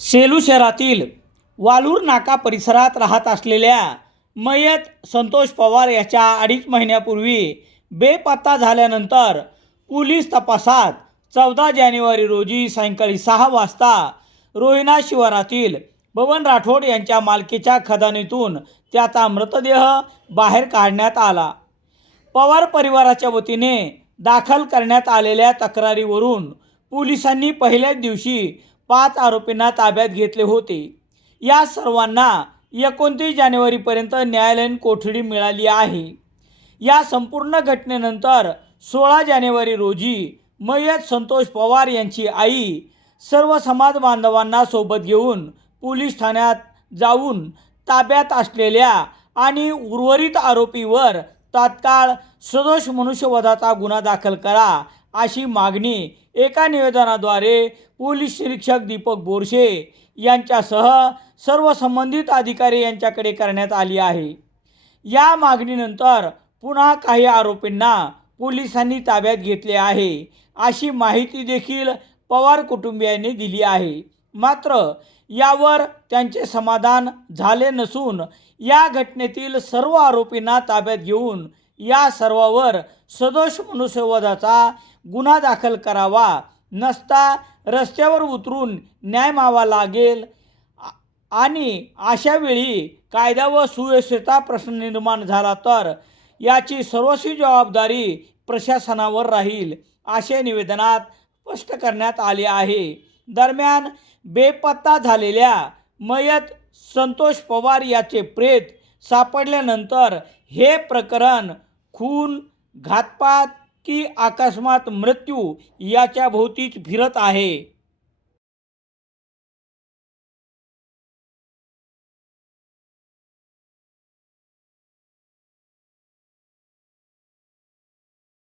सेलू शहरातील वालूर नाका परिसरात राहत असलेल्या मयत संतोष पवार याच्या अडीच महिन्यापूर्वी बेपत्ता झाल्यानंतर पोलीस तपासात चौदा जानेवारी रोजी सायंकाळी सहा वाजता रोहिणा शिवारातील बबन राठोड यांच्या मालकीच्या खदानीतून त्याचा मृतदेह बाहेर काढण्यात आला. पवार परिवाराच्या वतीने दाखल करण्यात आलेल्या तक्रारीवरून पोलिसांनी पहिल्याच दिवशी पाच आरोपींना ताब्यात घेतले होते. या सर्वांना एकोणतीस जानेवारीपर्यंत न्यायालयीन कोठडी मिळाली आहे. या संपूर्ण घटनेनंतर सोळा जानेवारी रोजी मयत संतोष पवार यांची आई सर्व समाज बांधवांना सोबत घेऊन पोलीस ठाण्यात जाऊन ताब्यात असलेल्या आणि उर्वरित आरोपीवर तात्काळ सदोष मनुष्यवधाचा गुन्हा दाखल करा अशी मागणी एका निवेदनाद्वारे पोलीस निरीक्षक दीपक बोरशे यांच्यासह सर्व संबंधित अधिकारी यांच्याकडे करण्यात आली आहे. या मागणीनंतर पुन्हा काही आरोपींना पोलिसांनी ताब्यात घेतले आहे. अशी माहिती देखील पवार कुटुंबियांनी दिली आहे. मात्र यावर त्यांचे समाधान झाले नसून या घटनेतील सर्व आरोपींना ताब्यात घेऊन या सर्वावर सदोष मनुष्यवधाचा गुन्हा दाखल करावा. नसता रस्त्यावर उतरून न्याय मावा लागेल. आणि अशा वेळी कायदा व सुव्यवस्थेचा प्रश्न निर्माण झाला तर याची सर्वस्वी जबाबदारी प्रशासनावर राहील असे निवेदनात स्पष्ट करण्यात आले आहे. दरम्यान बेपत्ता झालेल्या मयत संतोष पवार याचे प्रेत सापडल्यानंतर हे प्रकरण खून घातपात की अकस्मात मृत्यू याच्या भोवतीच फिरत आहे.